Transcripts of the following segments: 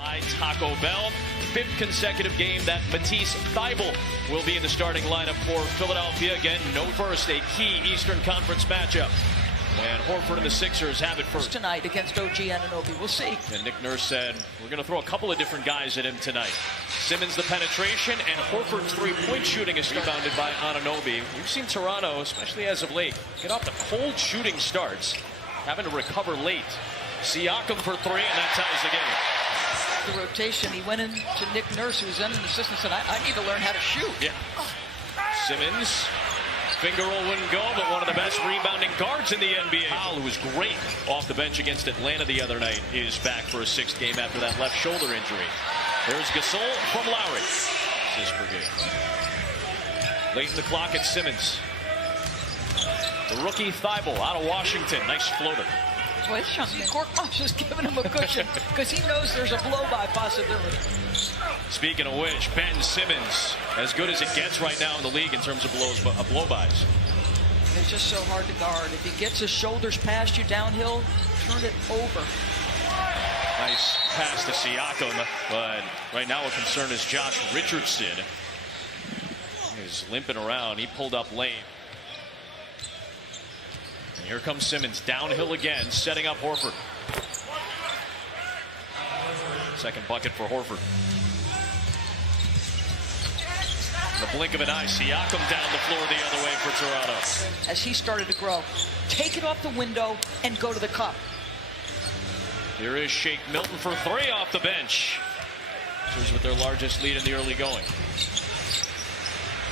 By Taco Bell, fifth consecutive game that Matisse Thybulle will be in the starting lineup for Philadelphia. Again, no first, a key Eastern Conference matchup. And Horford and the Sixers have it first tonight against OG Anunoby. We'll see. And Nick Nurse said, we're going to throw a couple of different guys at him tonight. Simmons the penetration, and Horford's three-point shooting is rebounded by Anunoby. We've seen Toronto, especially as of late, get off the cold shooting starts, having to recover late. Siakam for three, and that ties the game. The rotation, he went in to Nick Nurse, who's then an assistant, said, I need to learn how to shoot. Yeah. Simmons, finger roll wouldn't go, but one of the best rebounding guards in the NBA. Powell, who was great off the bench against Atlanta the other night, is back for a sixth game after that left shoulder injury. There's Gasol from Lowry. This is per game. Late in the clock at Simmons. The rookie Thybulle out of Washington. Nice floater. Well, Korkmaz is giving him a cushion because he knows there's a blow-by possibility. Speaking of which, Ben Simmons, as good as it gets right now in the league in terms of blow-bys. It's just so hard to guard. If he gets his shoulders past you downhill, turn it over. Nice pass to Siakam, but right now a concern is Josh Richardson. He's limping around. He pulled up late. And here comes Simmons downhill again, setting up Horford. Second bucket for Horford. In the blink of an eye, Siakam down the floor the other way for Toronto. As he started to grow, take it off the window and go to the cup. Here is Shake Milton for three off the bench. Sixers with their largest lead in the early going.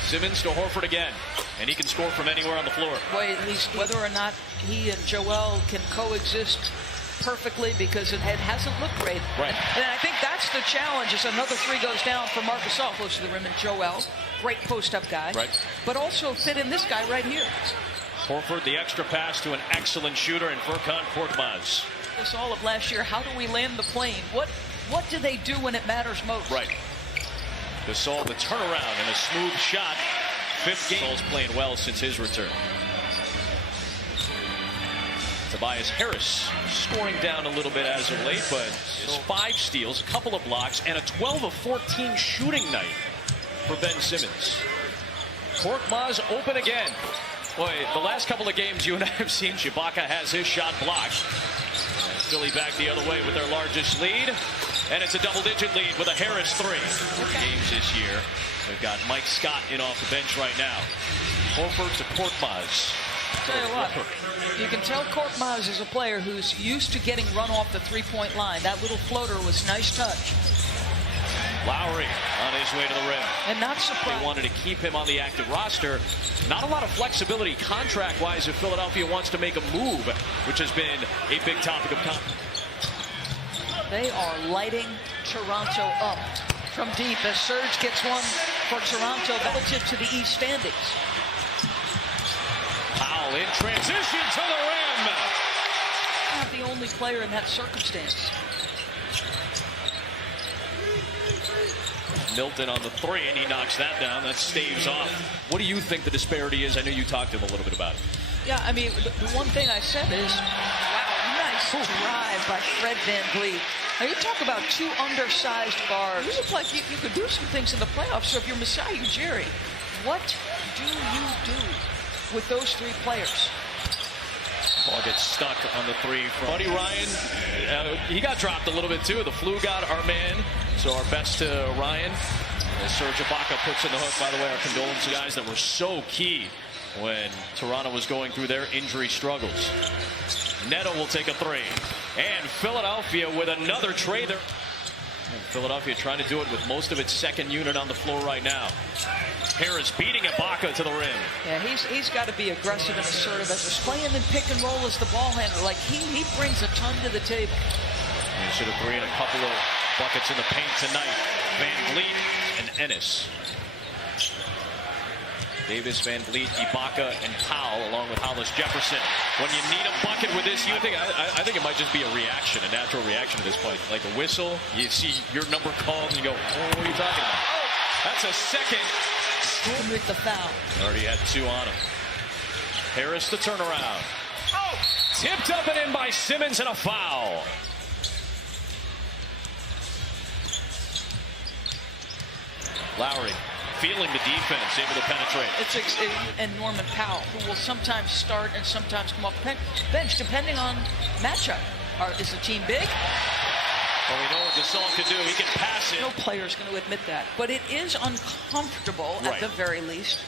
Simmons to Horford again, and he can score from anywhere on the floor. Well, at least whether or not he and Joel can coexist perfectly, because it hasn't looked great. Right. And I think that's the challenge. Is another three goes down for Marc Gasol close to the rim, and Joel, great post-up guy. Right. But also fit in this guy right here. Horford, the extra pass to an excellent shooter in Furkan Korkmaz. This all of last year, how do we land the plane? What do they do when it matters most? Right. Gasol, the turnaround and a smooth shot. Fifth game. Gasol's playing well since his return. Tobias Harris scoring down a little bit as of late, but it's 5 steals, a couple of blocks, and a 12 of 14 shooting night for Ben Simmons. Korkmaz open again. Boy, the last couple of games you and I have seen, Ibaka has his shot blocked. Philly back the other way with their largest lead. And it's a double-digit lead with a Harris three. Games this year. We've got Mike Scott in off the bench right now. Horford to Korkmaz. Tell you what, you can tell Korkmaz is a player who's used to getting run off the three-point line. That little floater was nice touch. Lowry on his way to the rim. And not surprised. They wanted to keep him on the active roster. Not a lot of flexibility contract-wise if Philadelphia wants to make a move, which has been a big topic of conversation. They are lighting Toronto up from deep as Serge gets one for Toronto relative to the East standings. Powell in transition to the rim. Not the only player in that circumstance. Milton on the three, and he knocks that down. That staves off. What do you think the disparity is? I know you talked to him a little bit about it. Yeah, I mean, the one thing I said is, wow, nice drive by Fred VanVleet. Now, you talk about two undersized guards. You look like you could do some things in the playoffs. So if you're Masai Ujiri, what do you do with those three players? Ball gets stuck on the three from Buddy Ryan. He got dropped a little bit, too. The flu got our man. So our best to Ryan. As Serge Ibaka puts in the hook. By the way, our condolences to guys that were so key when Toronto was going through their injury struggles. Neto will take a three. And Philadelphia with another trade. And Philadelphia trying to do it with most of its second unit on the floor right now. Harris beating Ibaka to the rim. Yeah, he's got to be aggressive and assertive as he's playing in pick and roll as the ball handler. Like he brings a ton to the table. And should have three and a couple of buckets in the paint tonight. VanVleet and Ennis. Davis, VanVleet, Ibaka, and Powell, along with Hollis Jefferson. When you need a bucket with this, I think it might just be a reaction, a natural reaction at this point. Like a whistle, you see your number called, and you go, oh, what are you talking about? Oh, that's a second. With the foul. Already had two on him. Harris the turnaround. Oh, tipped up and in by Simmons, and a foul. Lowry feeling the defense, able to penetrate. And Norman Powell, who will sometimes start and sometimes come off the bench, depending on matchup. Is the team big? Well, we know what Gasol can do. He can pass it. No player is going to admit that. But it is uncomfortable at the very least.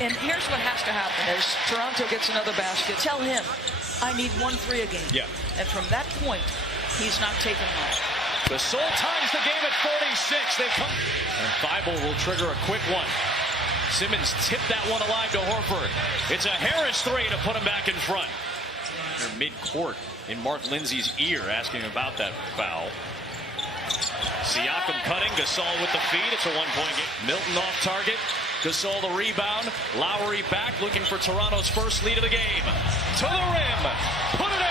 And here's what has to happen. As Toronto gets another basket, tell him, I need 1-3 a game. Yeah. And from that point, he's not taking one. Gasol ties the game at 46. They've come. And Thibault will trigger a quick one. Simmons tipped that one alive to Horford. It's a Harris three to put him back in front. They're mid-court in Mark Lindsay's ear asking about that foul. Siakam cutting, Gasol with the feed. It's a one-point game. Milton off target. Gasol the rebound. Lowry back looking for Toronto's first lead of the game. To the rim. Put it in.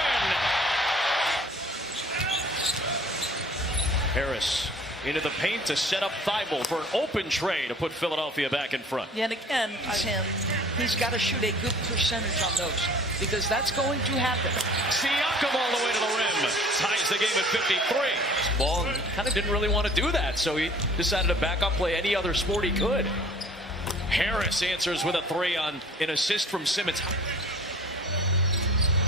Harris into the paint to set up Thibault for an open tray to put Philadelphia back in front. Yeah, and again, he's got to shoot a good percentage on those because that's going to happen. Siakam all the way to the rim. Ties the game at 53. Ball kind of didn't really want to do that, so he decided to back up, play any other sport he could. Harris answers with a three on an assist from Simmons.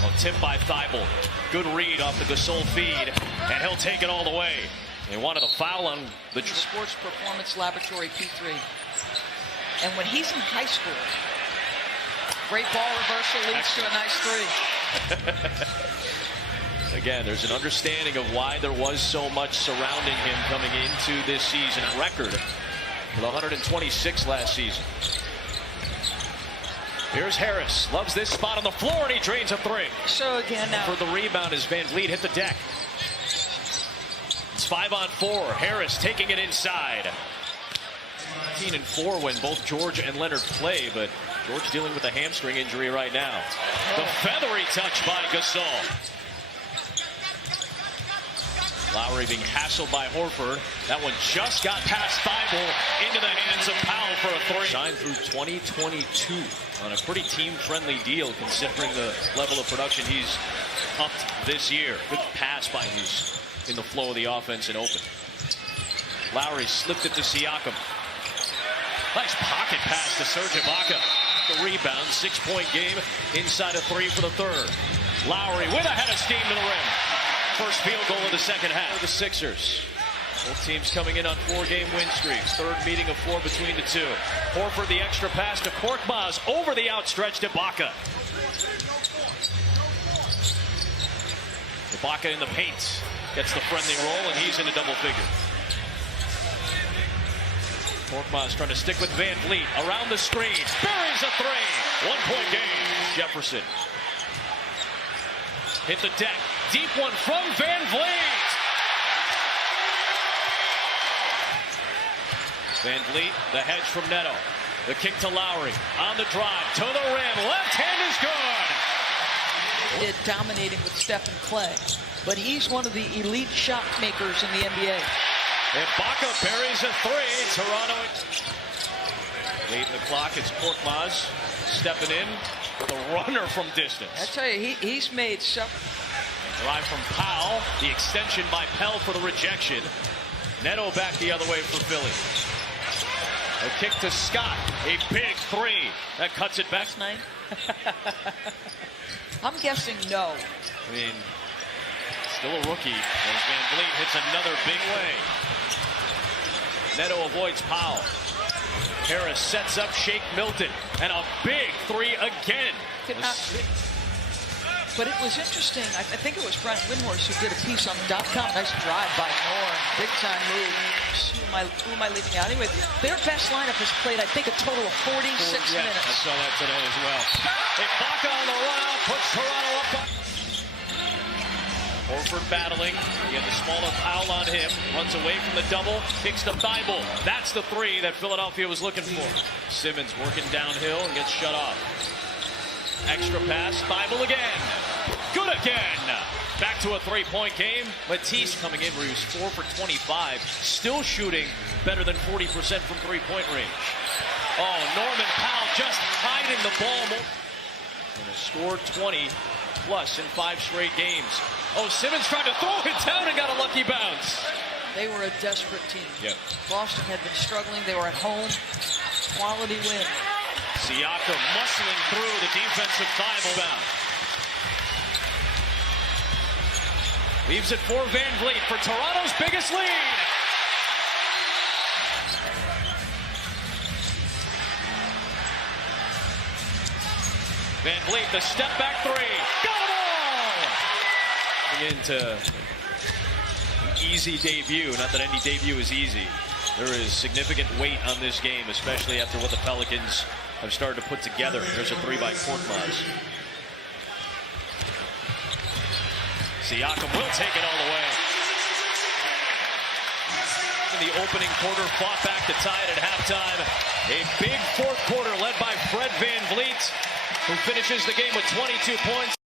Well, tipped by Thibault. Good read off the Gasol feed, and he'll take it all the way. They wanted a foul on the Sports Performance Laboratory P3. And when he's in high school, great ball reversal leads to a nice three. Again, there's an understanding of why there was so much surrounding him coming into this season. A record with 126 last season. Here's Harris. Loves this spot on the floor, and he drains a three. So again now. For the rebound as Van Vliet hit the deck. It's 5-on-4. Harris taking it inside. 15-4 when both George and Leonard play, but George dealing with a hamstring injury right now. The feathery touch by Gasol. Lowry being hassled by Horford. That one just got past Thibault into the hands of Powell for a three. Signed through 2022 on a pretty team-friendly deal considering the level of production he's upped this year. Good pass by who's in the flow of the offense and open. Lowry slipped it to Siakam. Nice pocket pass to Serge Ibaka. The rebound, 6-point game, inside a three for the third. Lowry with a head of steam to the rim. First field goal of the second half. The Sixers. Both teams coming in on 4-game win streaks. Third meeting of 4 between the two. Horford the extra pass to Korkmaz over the outstretched Ibaka. Ibaka in the paint. Gets the friendly roll, and he's into double figures. Korkmaz trying to stick with Van Vliet. Around the screen. Buries a three. 1-point game. Jefferson. Hit the deck. Deep one from Van Vliet. Van Vliet, the hedge from Neto. The kick to Lowry. On the drive. To the rim. Left hand is good. Dominating with Steph and Clay. But he's one of the elite shot makers in the NBA. Ibaka buries a three. Toronto. Late in the clock. It's Korkmaz stepping in with a runner from distance. I tell you, he's made some. Drive from Powell. The extension by Pell for the rejection. Neto back the other way for Philly. A kick to Scott. A big three. That cuts it back. Night. I'm guessing no. I mean, still a rookie as Van Vliet hits another big way. Neto avoids Powell. Harris sets up Shake Milton. And a big three again. But it was interesting. I think it was Brian Windhorst who did a piece on .com. Nice drive by Norm. Big time move. Who am I leaving out? Anyway, their best lineup has played, I think, a total of 46 minutes. I saw that today as well. Ibaka on the run out. Puts Toronto up. Horford battling. He had the smaller foul on him. Runs away from the double. Kicks to Thibault. That's the three that Philadelphia was looking for. Simmons working downhill and gets shut off. Extra pass. Thibault again. Good again. Back to a three-point game. Matisse coming in where he was 4 for 25. Still shooting better than 40% from three-point range. Oh, Norman Powell just hiding the ball. And has scored 20 plus in 5 straight games. Oh, Simmons tried to throw it down and got a lucky bounce. They were a desperate team. Yep. Boston had been struggling. They were at home. Quality win. Siakam muscling through the defensive timeout. Leaves it for Van Vliet for Toronto's biggest lead. Van Vliet, the step back three. Got them all! Into an easy debut. Not that any debut is easy. There is significant weight on this game, especially after what the Pelicans have started to put together. There's a three by Korkmaz. Siakam will take it all the way. In the opening quarter, fought back to tie it at halftime. A big fourth quarter led by Fred Van Vliet, who finishes the game with 22 points.